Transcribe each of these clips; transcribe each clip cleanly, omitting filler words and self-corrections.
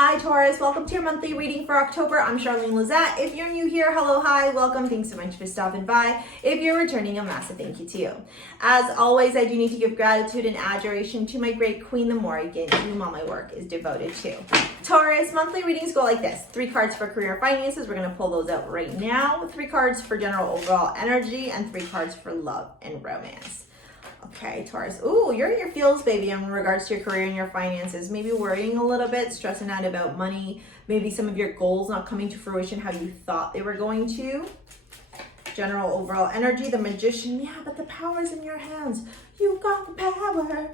Hi Taurus, welcome to your monthly reading for October. I'm Charlene Lizette. If you're new here, hello, hi, welcome. Thanks so much for stopping by. If you're returning, a massive thank you to you. As always, I do need to give gratitude and adoration to my great queen, the Morrigan, whom all my work is devoted to. Taurus, monthly readings go like this. 3 cards for career finances. We're going to pull those out right now. 3 cards for general overall energy and 3 cards for love and romance. Okay, Taurus. Ooh, you're in your feels, baby, in regards to your career and your finances. Maybe worrying a little bit, stressing out about money. Maybe some of your goals not coming to fruition how you thought they were going to. General overall energy, the Magician. Yeah, but the power's in your hands. You got the power.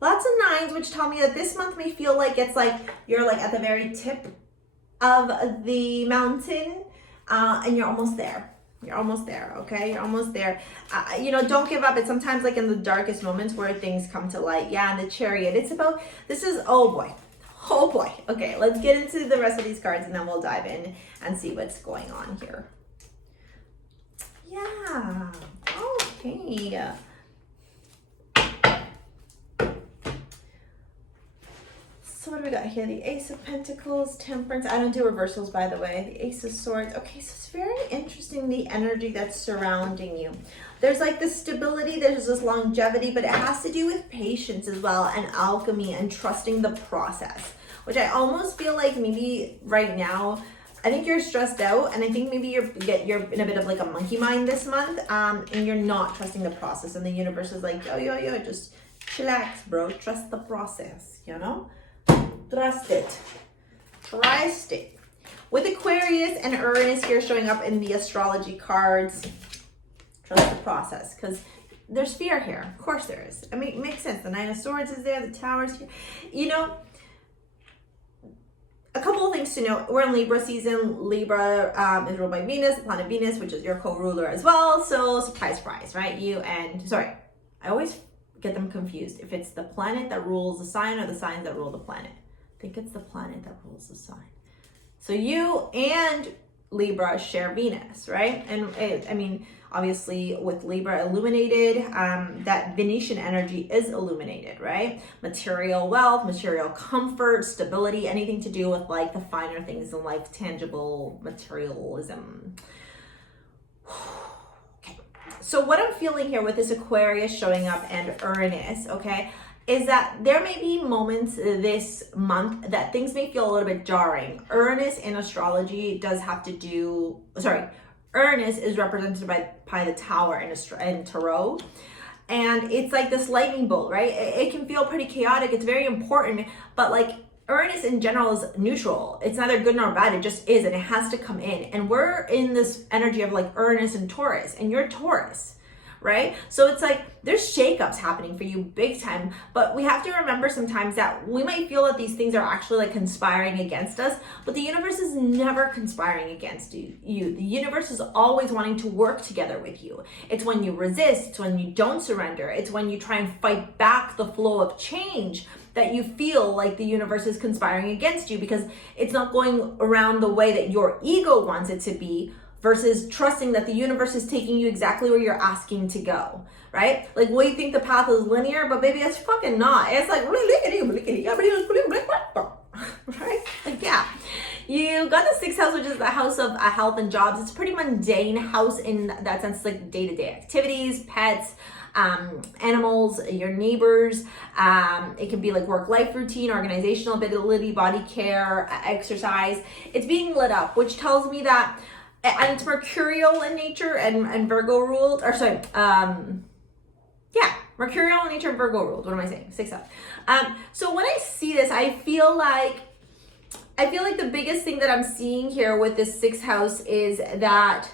Lots of 9s, which tell me that this month may feel like it's like you're like at the very tip of the mountain and you're almost there. You're almost there, okay? You're almost there. You know, don't give up. It's sometimes like in the darkest moments where things come to light. Yeah, and the Chariot. It's about, this is, oh boy. Oh boy. Okay, let's get into the rest of these cards and then we'll dive in and see what's going on here. Yeah. Okay. So what do we got here? The Ace of Pentacles, Temperance. I don't do reversals, by the way. The Ace of Swords. Okay, so it's very interesting, the energy that's surrounding you. There's like this stability, there's this longevity, but it has to do with patience as well, and alchemy, and trusting the process, which I almost feel like maybe right now, I think you're stressed out, and I think maybe you're in a bit of like a monkey mind this month, and you're not trusting the process, and the universe is like, yo, just chillax, bro. Trust the process, you know? Trust it. Trust it. With Aquarius and Uranus here showing up in the astrology cards, trust the process, because there's fear here. Of course there is. I mean, it makes sense. The 9 of Swords is there. The Tower's here. You know, a couple of things to note. We're in Libra season. Libra is ruled by Venus, the planet Venus, which is your co-ruler as well. So surprise, surprise, right? I always get them confused. If it's the planet that rules the sign or the signs that rule the planet. I think it's the planet that rules the sign. So you and Libra share Venus, right? And I mean, obviously with Libra illuminated, that Venetian energy is illuminated, right? Material wealth, material comfort, stability, anything to do with like the finer things in life, tangible materialism. Okay. So what I'm feeling here with this Aquarius showing up and Uranus, okay, is that there may be moments this month that things may feel a little bit jarring. Uranus in astrology does have to do, Uranus is represented by the Tower in Tarot. And it's like this lightning bolt, right? It can feel pretty chaotic. It's very important, but like Uranus in general is neutral. It's neither good nor bad. It just is, and it has to come in. And we're in this energy of like Uranus and Taurus, and you're Taurus. Right? So it's like there's shakeups happening for you big time, but we have to remember sometimes that we might feel that these things are actually like conspiring against us, but the universe is never conspiring against you. The universe is always wanting to work together with you. It's when you resist, it's when you don't surrender, it's when you try and fight back the flow of change that you feel like the universe is conspiring against you, because it's not going around the way that your ego wants it to be, versus trusting that the universe is taking you exactly where you're asking to go, right? Like we think the path is linear, but baby, it's fucking not. It's like, right? Like, yeah. You got the 6th house, which is the house of health and jobs. It's a pretty mundane house in that sense, like day-to-day activities, pets, animals, your neighbors. It can be like work-life routine, organizational ability, body care, exercise. It's being lit up, which tells me that, and it's mercurial in nature and Virgo ruled, mercurial in nature and Virgo ruled. What am I saying? 6th house. So when I see this, I feel like the biggest thing that I'm seeing here with this 6th house is that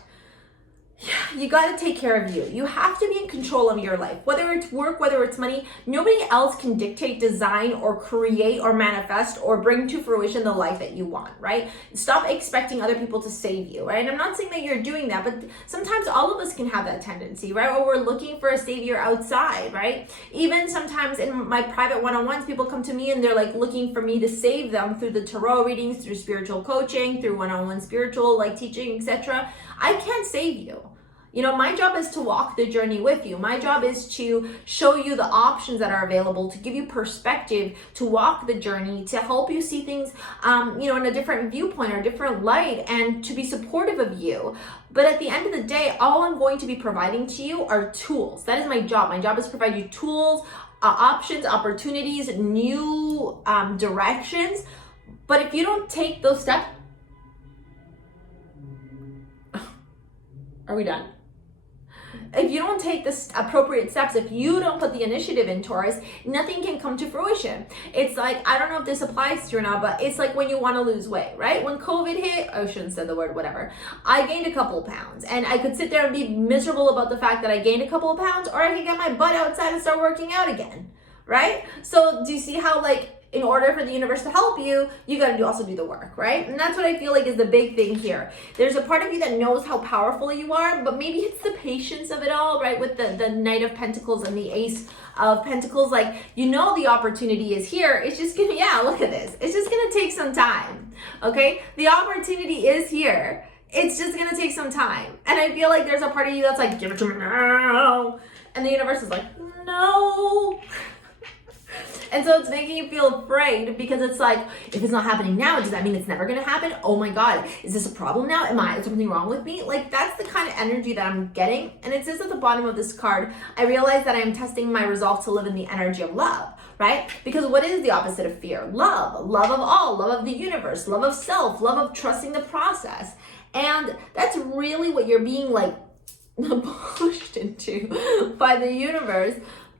you got to take care of you. You have to be in control of your life, whether it's work, whether it's money. Nobody else can dictate, design, or create, or manifest, or bring to fruition the life that you want, right? Stop expecting other people to save you, right? And I'm not saying that you're doing that, but sometimes all of us can have that tendency, right? Or we're looking for a savior outside, right? Even sometimes in my private one-on-ones, people come to me and they're like looking for me to save them through the tarot readings, through spiritual coaching, through one-on-one spiritual like teaching, etc. I can't save you. You know, my job is to walk the journey with you. My job is to show you the options that are available, to give you perspective, to walk the journey, to help you see things, you know, in a different viewpoint or a different light, and to be supportive of you. But at the end of the day, all I'm going to be providing to you are tools. That is my job. My job is to provide you tools, options, opportunities, new directions. But if you don't take those steps, are we done? If you don't take the appropriate steps, if you don't put the initiative in, Taurus, nothing can come to fruition. It's like, I don't know if this applies to you or not, but it's like when you want to lose weight, right? When COVID hit, I shouldn't say the word, whatever. I gained a couple of pounds, and I could sit there and be miserable about the fact that I gained a couple of pounds, or I could get my butt outside and start working out again, right? So do you see how, like, in order for the universe to help you, you got to also do the work, right? And that's what I feel like is the big thing here. There's a part of you that knows how powerful you are, but maybe it's the patience of it all, right? With the Knight of Pentacles and the Ace of Pentacles, like, you know the opportunity is here. It's just gonna, yeah, look at this. It's just gonna take some time, okay? The opportunity is here. It's just gonna take some time. And I feel like there's a part of you that's like, give it to me now. And the universe is like, no. And so it's making you feel afraid, because it's like, if it's not happening now, does that mean it's never going to happen? Oh my God, is this a problem now? Is something wrong with me? Like, that's the kind of energy that I'm getting. And it says at the bottom of this card, I realize that I am testing my resolve to live in the energy of love, right? Because what is the opposite of fear? Love. Love of all, love of the universe, love of self, love of trusting the process. And that's really what you're being like pushed into by the universe.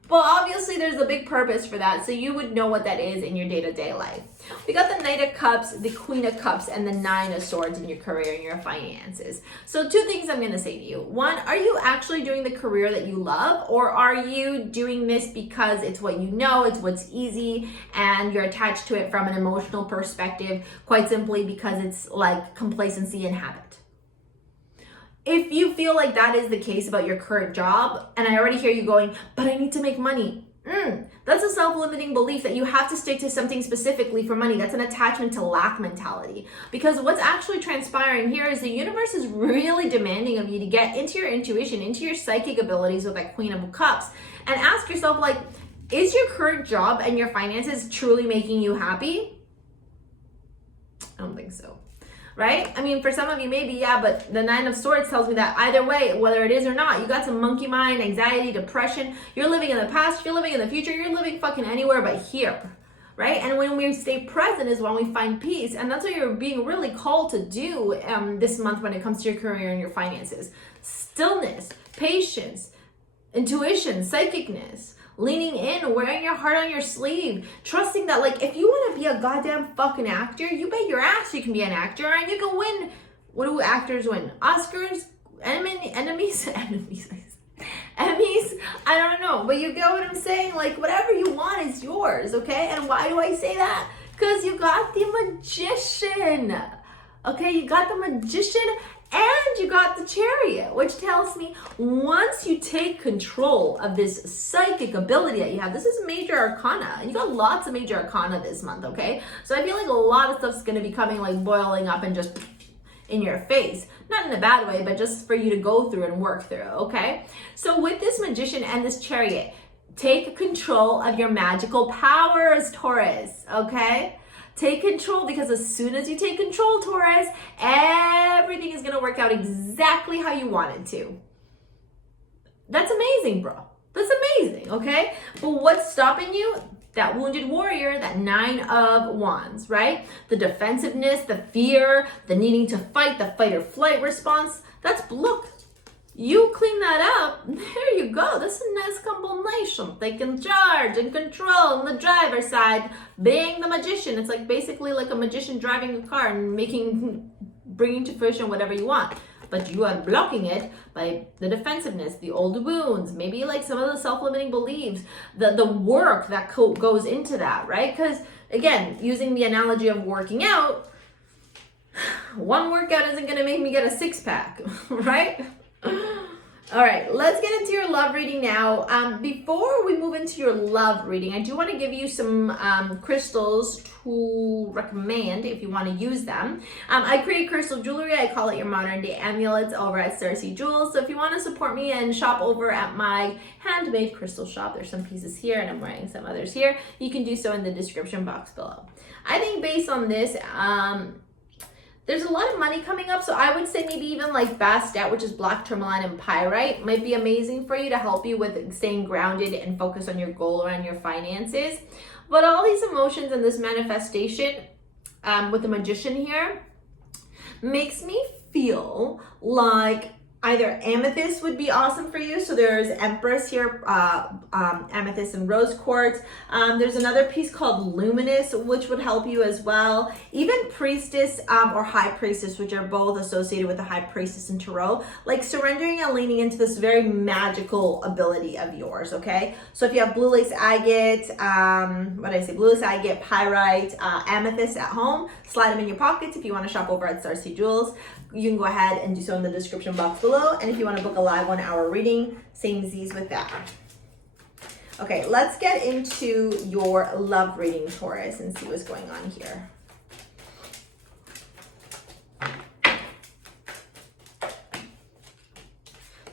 Well, obviously there's a big purpose for that, so you would know what that is in your day-to-day life. We got the Knight of Cups, the Queen of Cups, and the Nine of Swords in your career and your finances. So 2 things I'm going to say to you. 1, are you actually doing the career that you love, or are you doing this because it's what you know, it's what's easy, and you're attached to it from an emotional perspective, quite simply because it's like complacency and habit? If you feel like that is the case about your current job, and I already hear you going, but I need to make money. That's a self-limiting belief that you have to stick to something specifically for money. That's an attachment to lack mentality. Because what's actually transpiring here is the universe is really demanding of you to get into your intuition, into your psychic abilities with that Queen of Cups, and ask yourself, like, is your current job and your finances truly making you happy? I don't think so. Right? I mean, for some of you, maybe, yeah, but the Nine of Swords tells me that either way, whether it is or not, you got some monkey mind, anxiety, depression. You're living in the past, you're living in the future, you're living fucking anywhere but here, right? And when we stay present is when we find peace. And that's what you're being really called to do this month when it comes to your career and your finances. Stillness, patience, intuition, psychicness. Leaning in, wearing your heart on your sleeve, trusting that, like, if you want to be a goddamn fucking actor, you bet your ass you can be an actor, and you can win. What do actors win? Oscars? Emmys? I don't know, but you get what I'm saying? Like, whatever you want is yours, okay? And why do I say that? Because you got the Magician, okay? You got the Magician, and you got the Chariot, which tells me once you take control of this psychic ability that you have, this is major arcana, and you got lots of major arcana this month, okay? So I feel like a lot of stuff's going to be coming, like, boiling up and just in your face. Not in a bad way, but just for you to go through and work through, okay? So with this Magician and this Chariot, take control of your magical powers, Taurus, okay? Take control, because as soon as you take control, Taurus, everything is going to work out exactly how you want it to. That's amazing, bro. That's amazing, okay? But what's stopping you? That wounded warrior, that Nine of Wands, right? The defensiveness, the fear, the needing to fight, the fight or flight response. That's, look, you clean that up, there you go. This is a nice combination. Taking charge and control on the driver's side, being the Magician. It's like basically like a magician driving a car and bringing to fruition whatever you want. But you are blocking it by the defensiveness, the old wounds, maybe like some of the self-limiting beliefs, the work that goes into that, right? Because again, using the analogy of working out, one workout isn't going to make me get a 6-pack, right? All right, let's get into your love reading now. Before we move into your love reading, I do want to give you some crystals to recommend if you want to use them. I create crystal jewelry. I call it your modern day amulets over at STARSEA Jewels. So if you want to support me and shop over at my handmade crystal shop, there's some pieces here and I'm wearing some others here. You can do so in the description box below. I think based on this, there's a lot of money coming up, so I would say maybe even like Bastet, which is black tourmaline and pyrite, might be amazing for you to help you with staying grounded and focus on your goal around your finances. But all these emotions and this manifestation with the Magician here makes me feel like either amethyst would be awesome for you. So there's Empress here, amethyst and rose quartz. There's another piece called Luminous, which would help you as well. Even Priestess or High Priestess, which are both associated with the High Priestess in Tarot, like surrendering and leaning into this very magical ability of yours, okay? So if you have blue lace agate, blue lace agate, pyrite, amethyst at home, slide them in your pockets. If you want to shop over at STARSEA Jewels, you can go ahead and do so in the description box below. And if you want to book a live 1 hour reading, same Z's with that. Okay, let's get into your love reading, Taurus, and see what's going on here.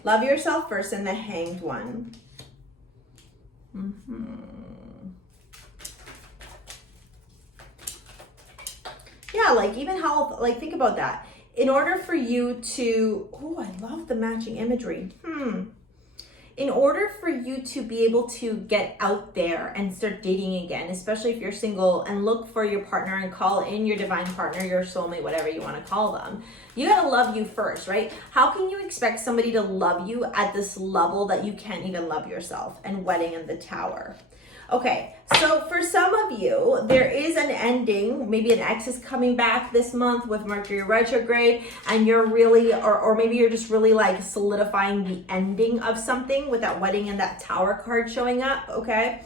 Love yourself first and the Hanged One. Yeah, like even health, like think about that. In order for you to, oh, I love the matching imagery. In order for you to be able to get out there and start dating again, especially if you're single, and look for your partner and call in your divine partner, your soulmate, whatever you want to call them, you got to love you first, right? How can you expect somebody to love you at this level that you can't even love yourself? And Wedding in the Tower. Okay, so for some of you, there is an ending. Maybe an ex is coming back this month with Mercury retrograde, and you're really, or maybe you're just really like solidifying the ending of something with that Wedding and that Tower card showing up, okay?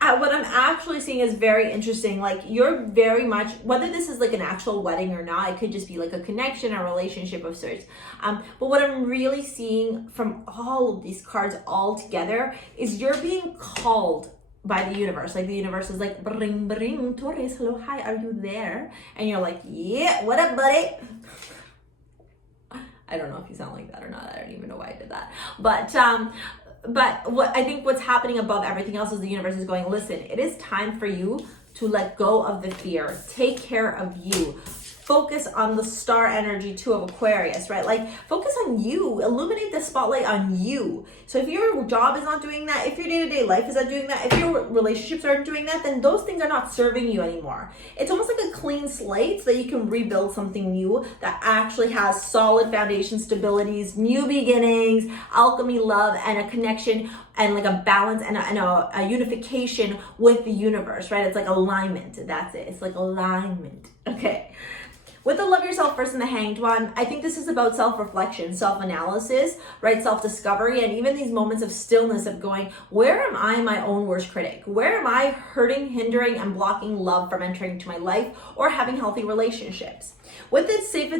What I'm actually seeing is very interesting. Like you're very much, whether this is like an actual wedding or not, it could just be like a connection, a relationship of sorts. But what I'm really seeing from all of these cards all together is you're being called by the universe. Like the universe is like, bring, bring, Taurus, hello, hi, are you there? And you're like, yeah, what up, buddy? I don't know if you sound like that or not. I don't even know why I did that. But what I think what's happening above everything else is the universe is going, listen, it is time for you to let go of the fear. Take care of you. Focus on the star energy too of Aquarius, right? Like focus on you, illuminate the spotlight on you. So if your job is not doing that, if your day-to-day life is not doing that, if your relationships aren't doing that, then those things are not serving you anymore. It's almost like a clean slate so that you can rebuild something new that actually has solid foundation stabilities, new beginnings, alchemy, love, and a connection and like a balance and a unification with the universe, right? It's like alignment. That's it. It's like alignment. Okay. With the Love Yourself First and the Hanged One, I think this is about self-reflection, self-analysis, right? Self-discovery, and even these moments of stillness of going, where am I my own worst critic? Where am I hurting, hindering, and blocking love from entering into my life or having healthy relationships? With it safe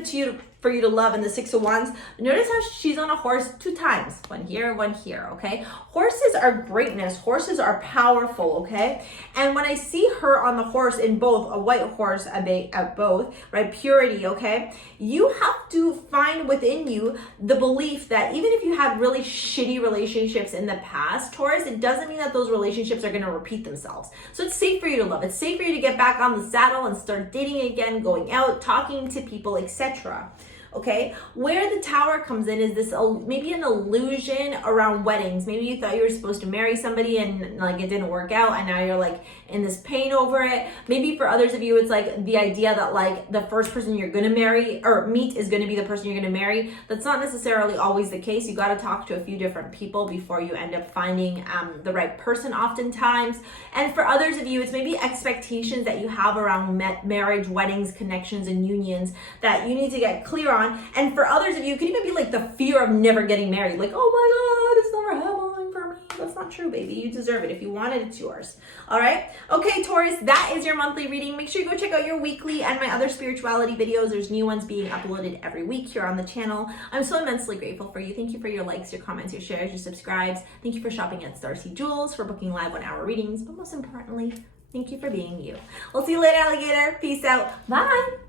for you to love in the Six of Wands, notice how she's on a horse 2 times. One here, okay? Horses are greatness. Horses are powerful, okay? And when I see her on the horse in both, a white horse at both, right? Purity, okay? You have to find within you the belief that even if you had really shitty relationships in the past, Taurus, it doesn't mean that those relationships are going to repeat themselves. So it's safe for you to love. It's safe for you to get back on the saddle and start dating again, going out, talking to people, etc. Okay, where the Tower comes in is this maybe an illusion around weddings. Maybe you thought you were supposed to marry somebody and like it didn't work out, and now you're like in this pain over it. Maybe for others of you, it's like the idea that like the first person you're gonna marry or meet is gonna be the person you're gonna marry. That's not necessarily always the case. You got to talk to a few different people before you end up finding the right person oftentimes. And for others of you, it's maybe expectations that you have around marriage, weddings, connections, and unions that you need to get clear on. And for others of you, it could even be like the fear of never getting married. Like, oh my God, it's never happening for me. That's not true, baby. You deserve it. If you want it, it's yours. All right? Okay, Taurus, that is your monthly reading. Make sure you go check out your weekly and my other spirituality videos. There's new ones being uploaded every week here on the channel. I'm so immensely grateful for you. Thank you for your likes, your comments, your shares, your subscribes. Thank you for shopping at STARSEA Jewels, for booking live 1-hour readings. But most importantly, thank you for being you. We'll see you later, alligator. Peace out. Bye.